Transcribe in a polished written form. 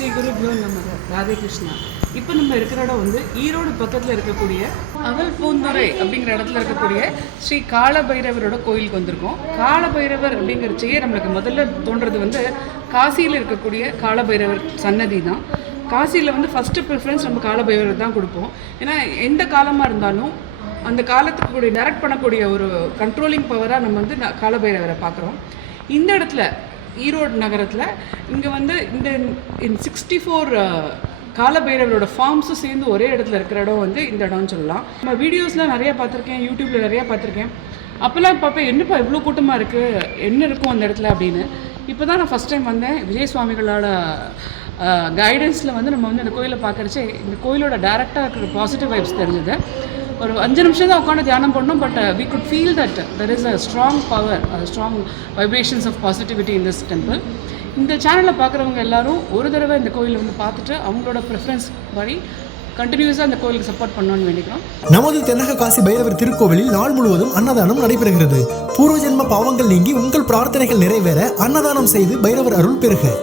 ஸ்ரீ குருபியோ நமக. ராதே கிருஷ்ணா. இப்போ நம்ம இருக்கிற இடம் வந்து ஈரோடு பக்கத்தில் இருக்கக்கூடிய அவல்பூந்துறை அப்படிங்கிற இடத்துல இருக்கக்கூடிய ஸ்ரீ காலபைரவரோட கோயிலுக்கு வந்திருக்கோம். காலபைரவர் அப்படிங்கிறச்சே நம்மளுக்கு முதல்ல தோன்றது வந்து காசியில் இருக்கக்கூடிய காலபைரவர் சன்னதி தான். காசியில் வந்து ஃபஸ்ட்டு ப்ரிஃபரன்ஸ் நம்ம காலபைரவர் தான் கொடுப்போம். ஏன்னா எந்த காலமாக இருந்தாலும் அந்த காலத்துக்கு கூட டைரக்ட் பண்ணக்கூடிய ஒரு கண்ட்ரோலிங் பவராக நம்ம வந்து காலபைரவரை பார்க்குறோம். இந்த இடத்துல ஈரோடு நகரத்தில் இங்கே வந்து இந்த 64 காலபைரவரோட ஃபார்ம்ஸும் சேர்ந்து ஒரே இடத்துல இருக்கிற இடம் வந்து இந்த இடம்னு சொல்லலாம். நம்ம வீடியோஸ்லாம் நிறையா பார்த்துருக்கேன், யூடியூப்பில் நிறையா பார்த்துருக்கேன். அப்போல்லாம் பார்ப்பேன், என்னப்பா இவ்வளோ கூட்டமாக இருக்குது, என்ன இருக்கும் அந்த இடத்துல அப்படின்னு. இப்போ தான் நான் ஃபஸ்ட் டைம் வந்தேன். விஜய் சுவாமிகளோட கைடன்ஸில் வந்து நம்ம வந்து இந்த கோயிலை பார்க்குறச்சே இந்த கோயிலோட டேரெக்டாக இருக்கிற பாசிட்டிவ் வைப்ஸ் தெரிஞ்சுது. ஒரு 5 நிமிஷம் தான் உட்காந்து தியானம் பண்ணோம். But we could feel that there is a strong power, strong vibrations of positivity in this temple. இந்த சேனலை பார்க்குறவங்க எல்லாரும் ஒரு தடவை இந்த கோயிலை வந்து பார்த்துட்டு அவங்களோட ப்ரிஃபரன்ஸ் படி கண்டினியூஸாக அந்த கோயிலுக்கு சப்போர்ட் பண்ணணும்னு வேண்டிக்கிறோம். நமது தென்னக காசி பைரவர் திருக்கோவிலில் நாள் முழுவதும் அன்னதானம் நடைபெறுகிறது. பூர்வ ஜென்ம பாவங்கள் நீங்கி உங்கள் பிரார்த்தனைகள் நிறைவேற அன்னதானம் செய்து பைரவர் அருள் பெறுக.